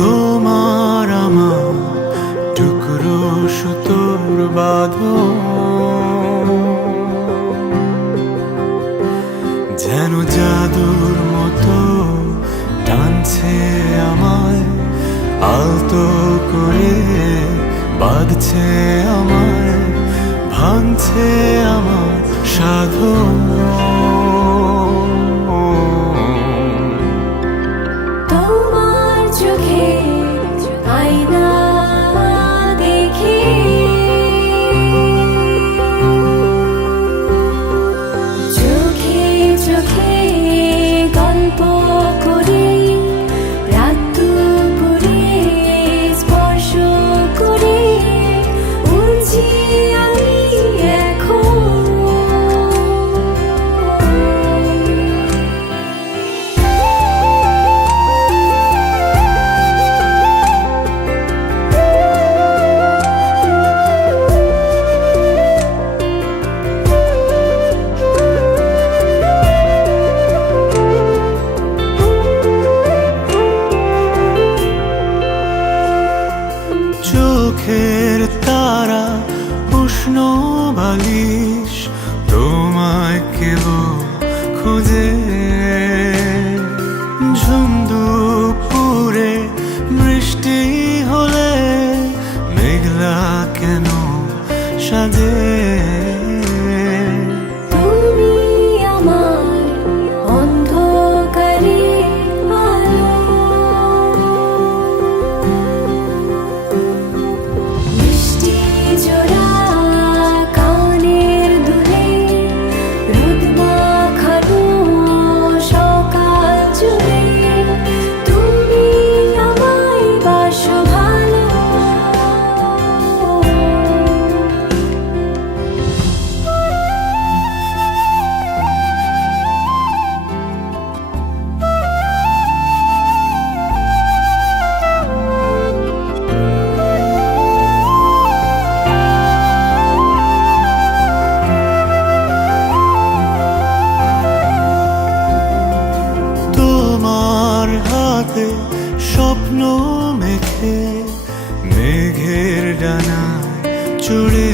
তোমার আমার টুকরো সুতোর বাঁধন, যেন জাদুর মতো টানছে আমায়, আলতো করে বাঁধছে আমায়, ভাঙছে আমার সাধন। তোমার চোখে আয়না দেখি, চোখে চোখে গল্প করে, রাত দুপুরে স্পর্শ করে উড়ছি আমি এখন। চোখের তারা উষ্ণ বালিশ তোমায় কেবল খুঁজে, ঝুমদুপুরে বৃষ্টি হলে মেঘলা কেন সাজে। তুমি আমার অন্ধকারে আলো, মিষ্টি জোড়া কানের দুলে, রোদ মাখানো সকাল জুড়ে তুমি আমায় বাসো ভালো। তোমার হাতে স্বপ্ন মেখে মেঘের ডানায় চড়ে